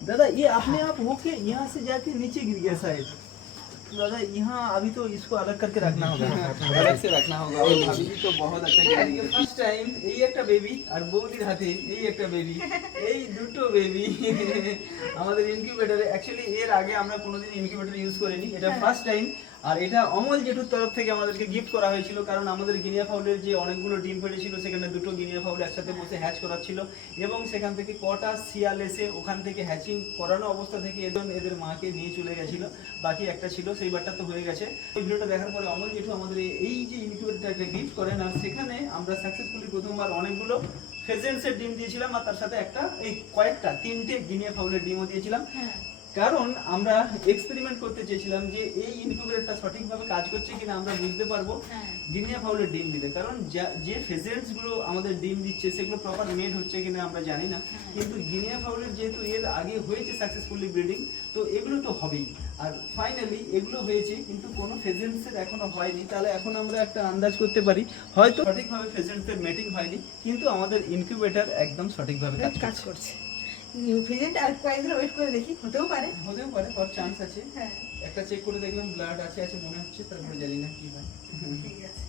दादा ये अपने आप होके यहाँ से जाके नीचे गिर गया शायद। तो दादा यहाँ अभी तो इसको अलग करके रखना होगा, अलग से रखना होगा। और अभी तो बहुत अच्छा है। फर्स्ट टाइम এই একটা বেবি আর বৌদির হাতে এই একটা বেবি, এই দুটো বেবি আমাদের ইনকিউবেটরে। অ্যাকচুয়ালি এর আগে আমরা কোনোদিন ইনকিউবেটর ইউজ করিনি, এটা ফার্স্ট টাইম। আর এটা অমল জেঠুর তরফ থেকে আমাদেরকে গিফট করা হয়েছিল, কারণ আমাদের গিনিয়া ফাউলের যে অনেকগুলো ডিম পেড়েছিল সেখানে দুটো গিনিয়া ফাউল একসাথে বসে হ্যাচ করাচ্ছিল, এবং সেখান থেকে কটা শিয়াল এসে ওখান থেকে হ্যাচিং করানো অবস্থা থেকে এদের মাকে নিয়ে চলে গেছিল। বাকি একটা ছিল, সেই বারটা তো হয়ে গেছে। এই ভিডিওটা দেখার পরে অমল জেঠু আমাদের এই যে ইনকিউবেটরটা গিফট করেন, আর সেখানে আমরা সাকসেসফুলি প্রথমবার অনেকগুলো ফেজেন্টসের ডিম দিয়েছিলাম, আর তার সাথে একটা এই কয়েকটা 3টে গিনিয়া ফাউলের ডিমও দিয়েছিলাম। কারণ আমরা এক্সপেরিমেন্ট করতে চেয়েছিলাম যে এই ইনকিউবেটরটা সঠিকভাবে কাজ করছে কিনা আমরা বুঝতে পারবো গিনিয়া ফাউলের ডিম দিলে। কারণ যে ফেজেন্টস গুলো আমাদের ডিম দিচ্ছে সেগুলো প্রপার মেড হচ্ছে কিনা আমরা জানি না, কিন্তু গিনিয়া ফাউলের যেহেতু এর আগে হয়েছে সাকসেসফুলি ব্রিডিং, তো এগুলো তো হবেই। আর ফাইনালি এগুলো হয়েছে, কিন্তু কোনো ফেজেন্টসের এখনো হয়নি। তাহলে এখন আমরা একটা আন্দাজ করতে পারি হয়তো সঠিকভাবে ফেজেন্টসের মেটিং হয়নি, কিন্তু আমাদের ইনকিউবেটর একদম সঠিকভাবে কাজ করছে। ফিজেন্ট আর কয়েকদিন ওয়েট করে দেখি, হতেও পারে হওয়ার চান্স আছে। হ্যাঁ একটা চেক করে দেখলাম ব্লাড আছে মনে হচ্ছে, তারপরে জানি না কি হয়। ঠিক আছে।